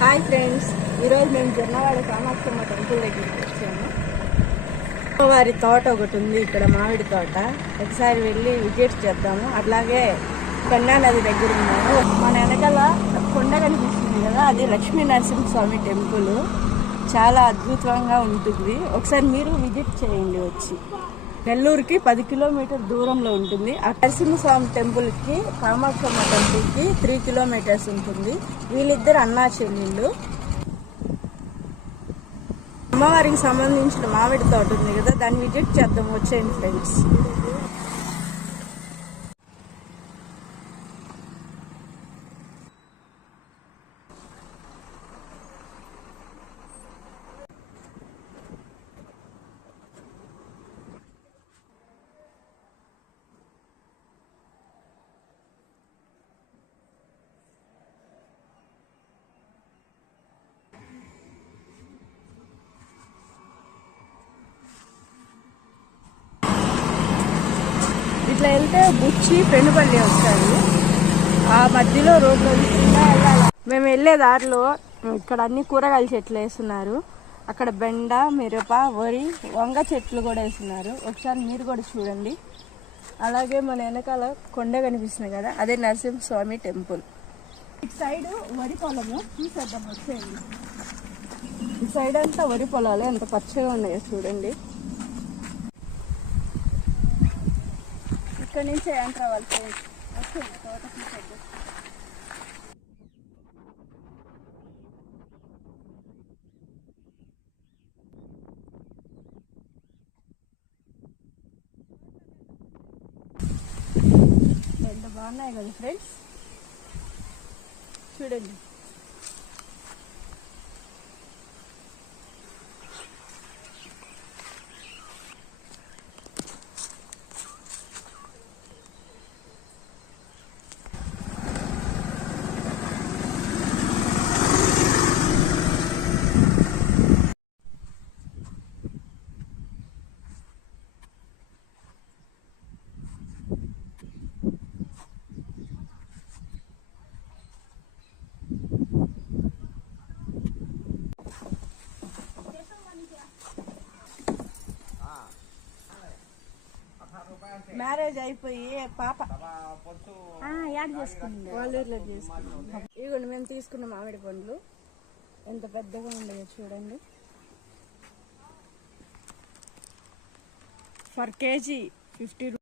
Hi friends, ఈరోజు మేము Jonnawada Kamakshamma temple దగ్గరికి వచ్చాము. అమ్మవారి తోట ఒకటి ఉంది ఇక్కడ, మామిడి తోట. ఒకసారి వెళ్ళి విజిట్ చేద్దాము. అట్లాగే పెన్నా నది దగ్గర ఉన్నాము. మన వెనకాల కొండ కనిపిస్తుంది కదా, అది లక్ష్మీ నరసింహస్వామి టెంపుల్. చాలా అద్భుతంగా ఉంటుంది. ఒకసారి మీరు విజిట్ చేయండి వచ్చి. నెల్లూరుకి 10 కిలోమీటర్ దూరంలో ఉంటుంది. ఆ నరసింహస్వామి టెంపుల్కి కామాక్షమ్మ టెంపుల్కి 3 కిలోమీటర్స్ ఉంటుంది. వీళ్ళిద్దరు అన్నా చెల్లెళ్ళు. అమ్మవారికి సంబంధించిన మామిడి తోట ఉంది కదా, దాన్ని విజిట్ చేద్దాం. వచ్చేయండి ఫ్రెండ్స్. ఇట్లా వెళ్తే బుచ్చి పెనుపల్లి వస్తుంది. ఆ మధ్యలో రోడ్లో వెళ్ళాలి. మేము వెళ్ళే దారిలో ఇక్కడ అన్ని కూరగాయల చెట్లు వేస్తున్నారు. అక్కడ బెండ, మిరప, వరి, వంగ చెట్లు కూడా వేస్తున్నారు. ఒకసారి మీరు కూడా చూడండి. అలాగే మన వెనకాల కొండ కనిపిస్తుంది కదా, అదే నరసింహస్వామి టెంపుల్. ఇటు సైడ్ వరి పొలము చూసేద్దాం వచ్చేయండి. ఈ సైడ్ అంతా వరి పొలాలు ఎంత పచ్చగా ఉన్నాయో చూడండి. ఇక్కడ నుంచి ఎంటర్ అవ్వాలి ఫ్రెండ్స్. వచ్చేయండి తోట చూసేద్దాం. ఎంత బాగున్నాయి కదా ఫ్రెండ్స్, చూడండి. మ్యారేజ్ అయిపోయి పాప యాడ్ చేసుకుంది, వాళ్ళూరులో చేసుకున్నాం. ఇదిగోండి మేము తీసుకున్న మామిడి పండ్లు ఎంత పెద్దగా ఉండేదో చూడండి. For KG 50 rupees.